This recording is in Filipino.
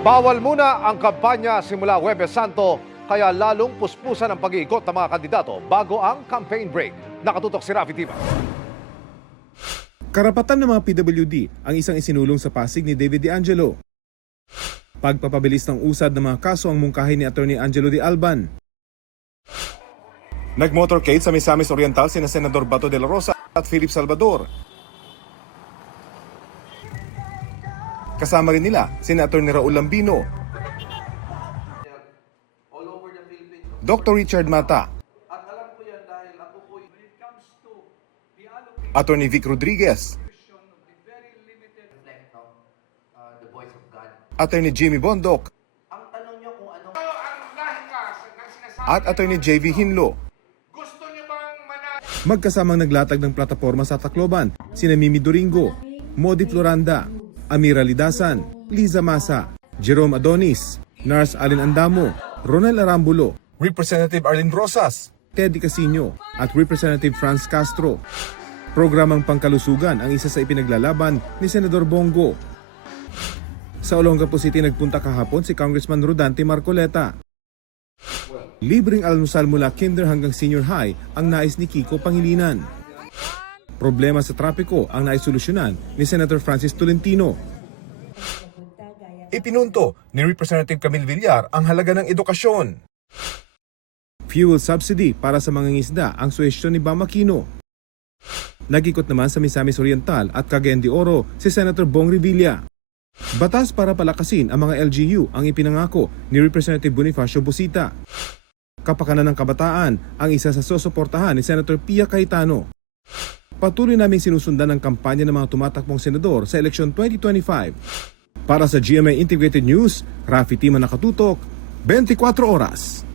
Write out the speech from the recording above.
Bawal muna ang kampanya simula Huwebes Santo, kaya lalong puspusan ang pag-iikot ng mga kandidato bago ang campaign break. Nakatutok si Rafi Tima. Karapatan ng mga PWD ang isang isinulong sa Pasig ni David De Angelo. Pagpapabilis ng usad ng mga kaso ang mungkahi ni Atty. Angelo de Alban. Nag-motorcade sa Misamis Oriental sina Senador Bato de la Rosa at Philip Salvador. Kasama rin nila sina Atty. Raul Lambino, Dr. Richard Mata, Atty. Vic Rodriguez, Atty. Jimmy Bondoc, at Atty. JV Hinlo. Magkasamang naglatag ng plataporma sa Tacloban sina Mimi Doringo, Modi Floranda, Amira Lidasan, Liza Masa, Jerome Adonis, Nars Alin Andamo, Ronel Arambulo, Representative Arlene Rosas, Teddy Casino at Representative Franz Castro. Programang pangkalusugan ang isa sa ipinaglalaban ni Senador Bongo. Sa Olongapo City nagpunta kahapon si Congressman Rodante Marcoleta. Libreng almusal mula kinder hanggang senior high ang nais ni Kiko Pangilinan. Problema sa trapiko ang naisolusyonan ni Senator Francis Tolentino. Ipinunto ni Representative Camille Villar ang halaga ng edukasyon. Fuel subsidy para sa mangingisda ang suhestyon ni Bam Aquino. Nag-ikot naman sa Misamis Oriental at Cagayan de Oro si Senator Bong Revilla. Batas para palakasin ang mga LGU ang ipinangako ni Representative Bonifacio Busita. Kapakanan ng kabataan ang isa sa susuportahan ni Senator Pia Cayetano. Patuloy naming sinusundan ang kampanya ng mga tumatakbong senador sa eleksyon 2025. Para sa GMA Integrated News, Rafi Tima nakatutok, 24 oras.